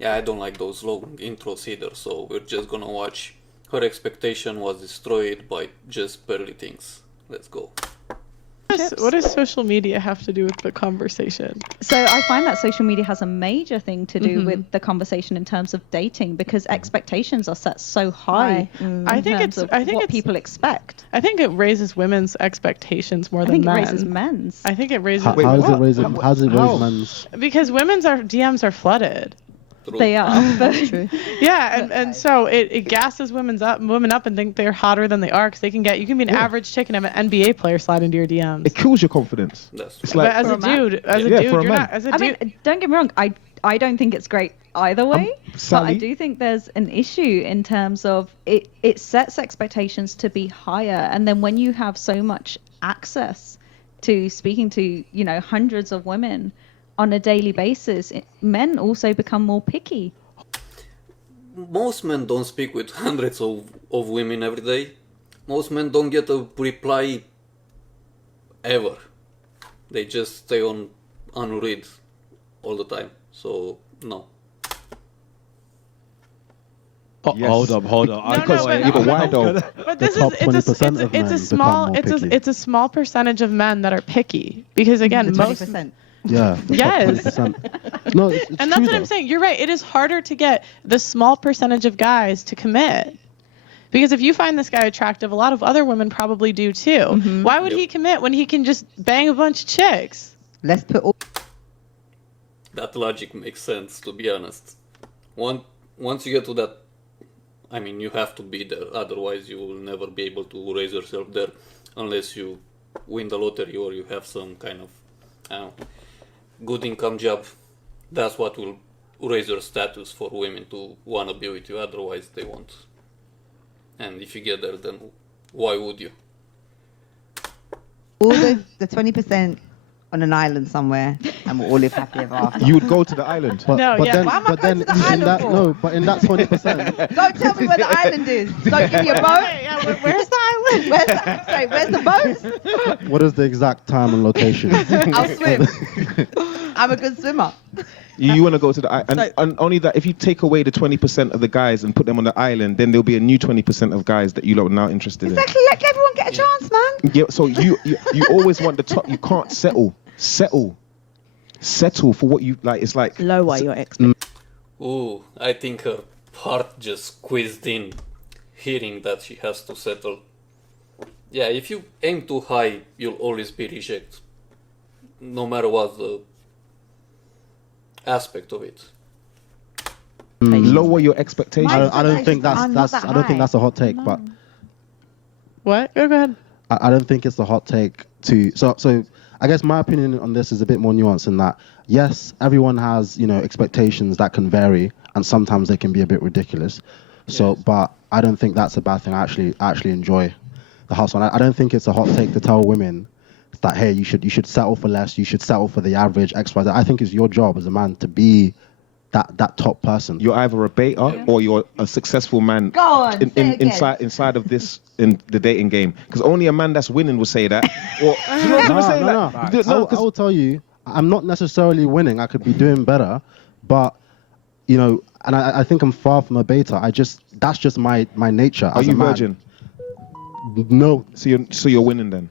Yeah, I don't like those long intros either, so we're just gonna watch Her Expectation Was Destroyed by Just Barely Things. Let's go. What does social media have to do with the conversation? So I find that social media has a major thing to do with the conversation in terms of dating, because expectations are set so high. I think it's what people expect. I think it raises women's expectations more than I think men. it raises men's. I think it raises. How does it raise men's? Because women's DMs are flooded. True. They are. True. Yeah, and so it gasses women up and think they're hotter than they are, because you can be an average chick and have an NBA player slide into your DMs. It kills your confidence. That's It's right. like, But as a dude, for a you're man. not. As a I dude, mean, don't get me wrong. I don't think it's great either way. But I Sally? do think there's an issue in terms of it sets expectations to be higher, and then when you have so much access to speaking to hundreds of women on a daily basis, men also become more picky. Most men don't speak with hundreds of women every day. Most men don't get a reply ever. They just stay on unread all the time. So, no. Yes. Hold up. but why though? But this top is 20% of men become more picky. it's a small percentage of men that are picky, because again, The most 20%. Yeah. Yes. 20%. No, it's and that's true what I'm though. saying. You're right. It is harder to get the small percentage of guys to commit. Because if you find this guy attractive, a lot of other women probably do too. Why would he commit when he can just bang a bunch of chicks? Let's put all That logic makes sense, to be honest. Once you get to that, I mean, you have to be there. Otherwise, you will never be able to raise yourself there unless you win the lottery or you have some kind of good income job. That's what will raise your status for women to want to be with you. Otherwise, they won't. And if you get there, then why would you? the 20% on an island somewhere, and we'll all live happy ever after. You would go to the island. But, No, but yeah. then, Why am I but going then to the island in that for? no, but in that 20%, Don't tell me where the island is. Don't give me a boat. Where's the island? Where's the boat? what is the exact time and location? I'll swim. I'm a good swimmer. You want to go to the island. So- And only that, if you take away the 20% of the guys and put them on the island, then there'll be a new 20% of guys that you lot are now interested in. Exactly. Let everyone get a chance, man. Yeah, so you always want the top. You can't settle for what you like. It's like Lower your expectations. Ooh, I think her heart just squeezed in, hearing that she has to settle. Yeah, if you aim too high, you'll always be rejected, no matter what the aspect of it. lower your expectations. I don't think are not that's that I don't think high. that's a hot take, but What? Go ahead. I don't think it's a hot take to so I guess my opinion on this is a bit more nuanced in that yes, everyone has, expectations that can vary and sometimes they can be a bit ridiculous. So but I don't think that's a bad thing. I actually enjoy the hustle. And I don't think it's a hot take to tell women that hey, you should settle for less, you should settle for the average XYZ. I think it's your job as a man to be that top person. You're either a beta or you're a successful man. Go on, say it again. inside of this in the dating game. Because only a man that's winning will say that. Or do you know what I'm saying? No. I will tell you, I'm not necessarily winning. I could be doing better, but and I think I'm far from a beta. That's just my nature. Are as you a man. virgin? No. So you're winning then.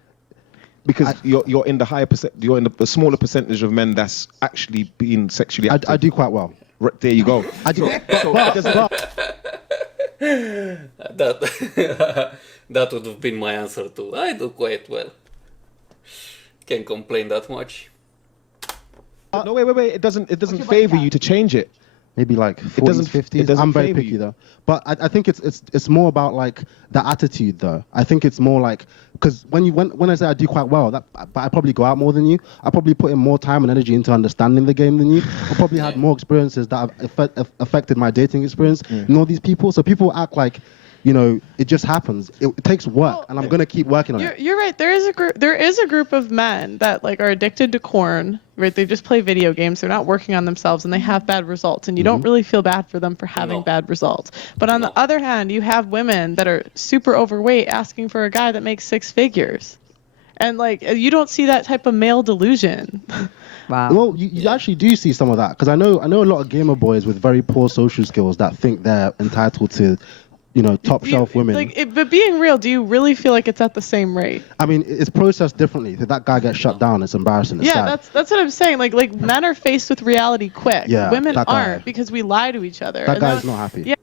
Because you're in the higher you're in the smaller percentage of men that's actually being sexually active. I do quite well. Right, there you go. I do. That would have been my answer too. I do quite well. Can't complain that much. No, wait. It doesn't favor you to change it. Maybe like 40s, doesn't- 50s. it doesn't I'm very favor picky you. though. But I think it's more about like the attitude though. I think it's more like because when I say I do quite well, but I probably go out more than you. I probably put in more time and energy into understanding the game than you. I probably had more experiences that have affected my dating experience than all these people. So people act like it just happens. It takes work, and I'm gonna keep working on it. You're right. There is a group of men that are addicted to corn. Right? They just play video games. They're not working on themselves, and they have bad results. And you don't really feel bad for them for having bad results. But on the other hand, you have women that are super overweight asking for a guy that makes 6 figures, and you don't see that type of male delusion. Wow. Well, you actually do see some of that because I know a lot of gamer boys with very poor social skills that think they're entitled to, top shelf women. But being real, do you really feel like it's at the same rate? I mean, it's processed differently. If that guy gets shut down, it's embarrassing. It's Yeah, sad. that's what I'm saying. Like men are faced with reality quick. Yeah, Women that guy. aren't because we lie to each other. That And guy's not happy. Yeah.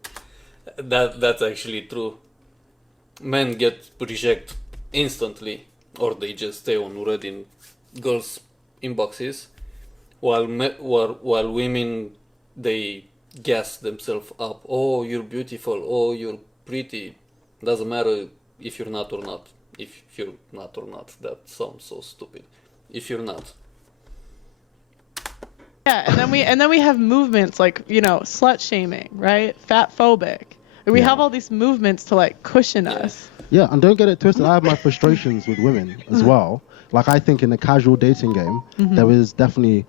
That's actually true. Men get rejected instantly, or they just stay on read in girls' inboxes, while women they gas themselves up. Oh, you're beautiful. Oh, you're pretty. Doesn't matter if you're not or not. If you're not or not, that sounds so stupid. If you're not. Yeah, and then we have movements like, slut shaming, right? Fat phobic. We have all these movements to like cushion us. Yeah, and don't get it twisted. I have my frustrations with women as well. Like I think in the casual dating game, there is definitely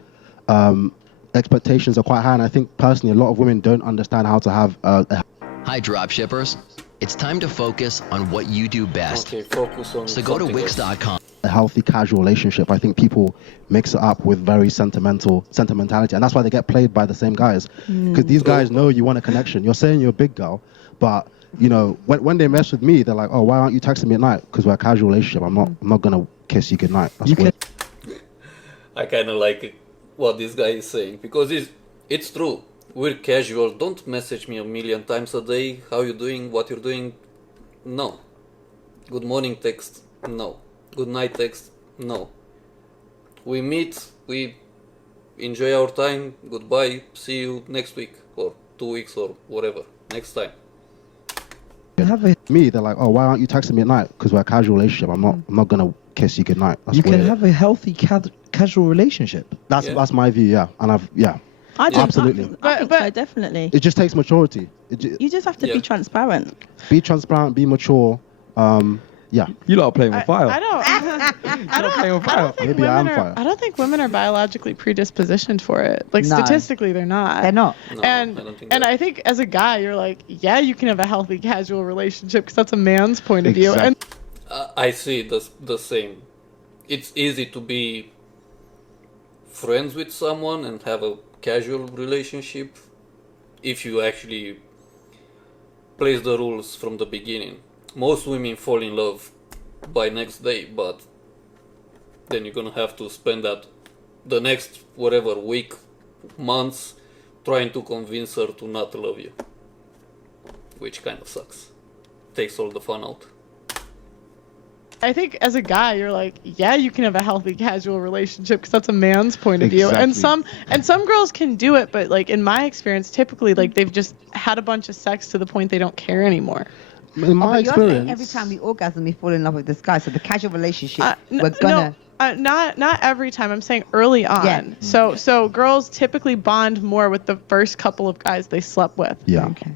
expectations are quite high, and I think personally a lot of women don't understand how to have a Hi, dropshippers. It's time to focus on what you do best. Okay, focus on. So go to something else. Wix.com. healthy casual relationship. I think people mix it up with very sentimentality, and that's why they get played by the same guys. Because these guys know you want a connection. You're saying you're a big girl, but when they mess with me, they're like, "Oh, why aren't you texting me at night?" Because we're a casual relationship. I'm not gonna kiss you goodnight. That's weird. I kind of like what this guy is saying because it's true. We're casual. Don't message me a million times a day. How you doing? What you're doing? No. Good morning text? No. Good night text? No. We meet. We enjoy our time. Goodbye. See you next week or 2 weeks or whatever. Next time. Me, they're like, "Oh, why aren't you texting me at night?" Because we're a casual relationship. I'm not gonna kiss you goodnight. That's You can weird. have a healthy casual relationship. That's my view. Yeah, and I do. Absolutely. I think so, definitely. it just takes maturity. You just have to Yeah. be transparent. Be transparent, be mature. Yeah, You lot are playing with fire. I don't. You lot are playing with fire. maybe I am women fire. I don't think women are biologically predispositioned for it. Like No. statistically, they're not. They're not. No, and I don't think and that. I think as a guy, you're like, yeah, you can have a healthy casual relationship because that's a man's point of view. And I see the same. It's easy to be friends with someone and have a casual relationship if you actually place the rules from the beginning. Most women fall in love by next day, but then you're gonna have to spend the next whatever week, months trying to convince her to not love you, which kind of sucks. Takes all the fun out. I think as a guy, you're like, yeah, you can have a healthy casual relationship because that's a man's point of view. And some girls can do it, but like in my experience, typically like they've just had a bunch of sex to the point they don't care anymore. In my But you're saying experience, every time we orgasm, we fall in love with this guy. So the casual relationship, N- we're gonna. not every time. I'm saying early on. Yeah. So girls typically bond more with the first couple of guys they slept with. yeah. Okay.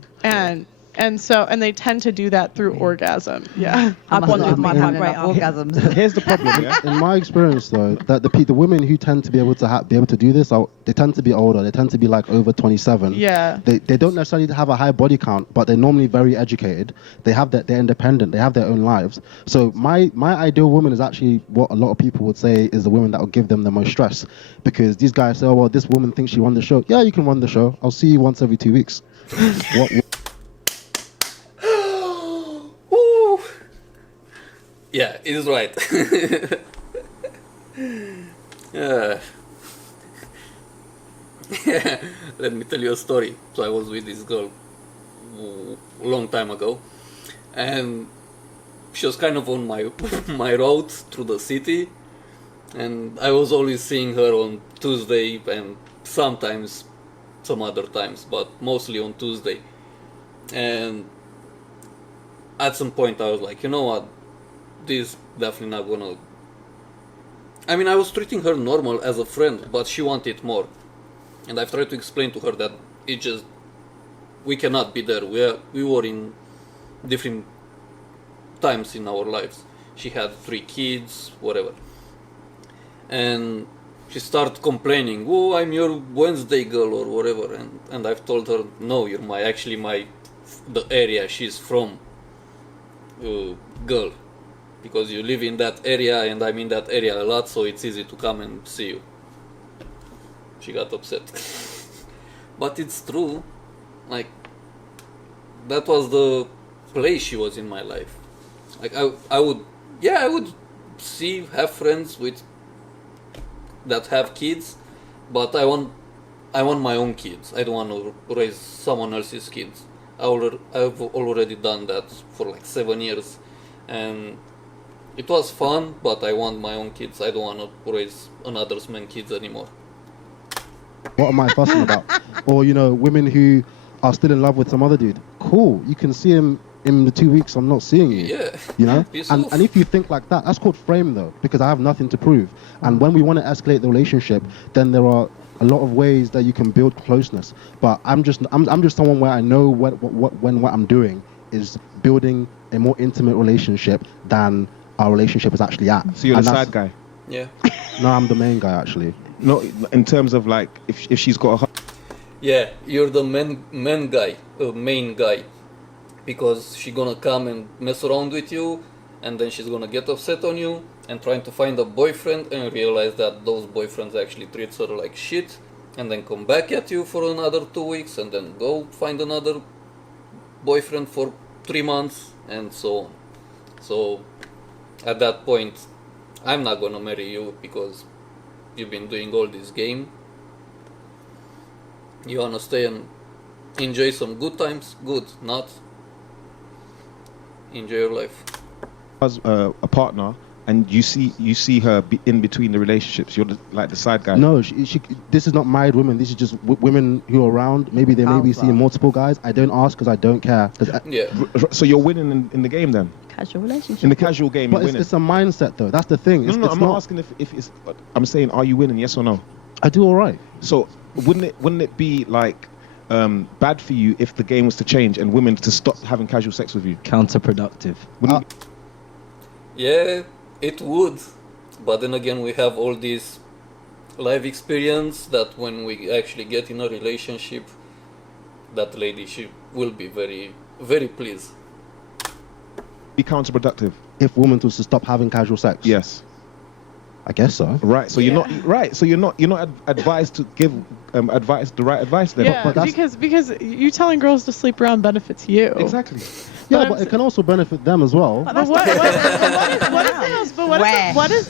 And they tend to do that through orgasm. Yeah. I've must wanted not my have heart had rate enough up. orgasms. Here's the problem, yeah? In my experience, though, that the women who tend to be able to do this, they tend to be older. They tend to be like over 27. Yeah. They don't necessarily have a high body count, but they're normally very educated. They're independent. They have their own lives. So my ideal woman is actually what a lot of people would say is the woman that will give them the most stress, because these guys say, "Oh well, this woman thinks she won the show." Yeah, you can run the show. I'll see you once every 2 weeks. what Woo! Yeah, it is right. Let me tell you a story. So I was with this girl a long time ago, and she was kind of on my road through the city, and I was always seeing her on Tuesday and sometimes some other times, but mostly on Tuesday. And at some point I was like, you know what, this definitely not gonna... I mean, I was treating her normal as a friend, but she wanted more. And I've tried to explain to her that we cannot be there. We were in different times in our lives. She had 3 kids, whatever. And she started complaining, "Oh, I'm your Wednesday girl," or whatever. And I've told her, "No, you're the area she's from girl. Because you live in that area and I'm in that area a lot, so it's easy to come and see you." she got upset. But it's true. Like, that was the place she was in my life. Like, I would have friends that have kids, but I want my own kids. I don't want to raise someone else's kids. I've already done that for like 7 years, and it was fun, but I want my own kids. I don't want to raise another man's kids anymore. What am I fussing about? Or, women who are still in love with some other dude. Cool. You can see him in the 2 weeks I'm not seeing you. Yeah. And if you think like that, that's called frame though, because I have nothing to prove. And when we want to escalate the relationship, then there are a lot of ways that you can build closeness. But I'm just someone where I know what I'm doing is building a more intimate relationship than our relationship is actually at. So you're the side guy? Yeah. No, I'm the main guy actually. No, in terms of like if she's got a Yeah, you're the main guy, because she's gonna come and mess around with you, and then she's gonna get upset on you and trying to find a boyfriend and realize that those boyfriends actually treats her like shit, and then come back at you for another 2 weeks, and then go find another boyfriend for 3 months, and so on. So at that point, I'm not gonna marry you because you've been doing all this game. You wanna stay and enjoy some good times? Good. Not enjoy your life. As a partner, and you see her in between the relationships, you're like the side guy. No, she this is not married women. This is just women who are around. Maybe they may be seeing multiple guys. I don't ask because I don't care. So you're winning in the game then? Casual relationship. In the casual game, but you're winning. It's a mindset though. That's the thing. No, I'm not asking if it's. I'm saying, are you winning? Yes or no? I do all right. So wouldn't it be like bad for you if the game was to change and women to stop having casual sex with you? Counterproductive. Yeah, it would. But then again, we have all this life experience that when we actually get in a relationship, that lady, she will be very, very pleased. Be counterproductive. If women was to stop having casual sex. Yes. I guess so. Right. So you're not right. So you're not advised to give the right advice then. Yeah, because you telling girls to sleep around benefits you. Exactly. Yeah, but it can also benefit them as well. But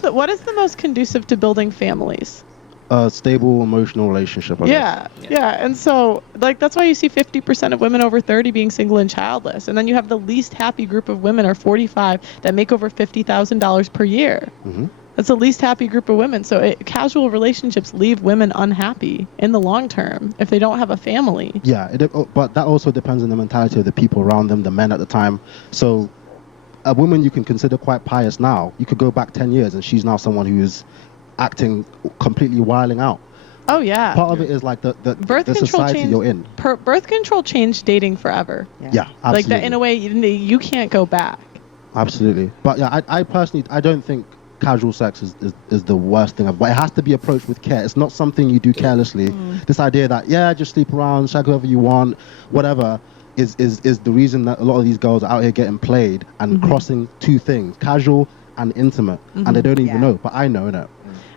what is the most conducive to building families? A stable emotional relationship. I guess. Yeah, and so like that's why you see 50% of women over 30 being single and childless, and then you have the least happy group of women are 45 that make over $50,000 per year. Mm-hmm. That's the least happy group of women. So casual relationships leave women unhappy in the long term if they don't have a family. Yeah, but that also depends on the mentality of the people around them, the men at the time. So a woman you can consider quite pious now, you could go back 10 years and she's now someone who is acting completely wilding out. Oh yeah. Part of it is like the birth control society you're in. Birth control changed dating forever. Yeah, absolutely. Like that in a way you can't go back. Absolutely. But yeah, I personally don't think casual sex is the worst thing. But it has to be approached with care. It's not something you do carelessly. This idea that just sleep around, shag whoever you want, whatever, is the reason that a lot of these girls are out here getting played and crossing two things, casual and intimate, and they don't even know. But I know that.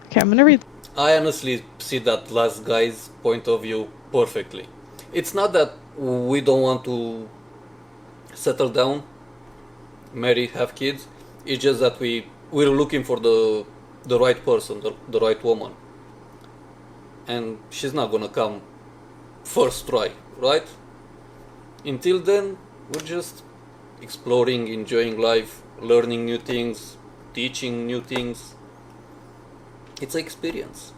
Okay, I'm gonna read. I honestly see that last guy's point of view perfectly. It's not that we don't want to settle down, marry, have kids. It's just that we're looking for the right person, the right woman. And she's not gonna come first try, right? Until then, we're just exploring, enjoying life, learning new things, teaching new things. It's an experience.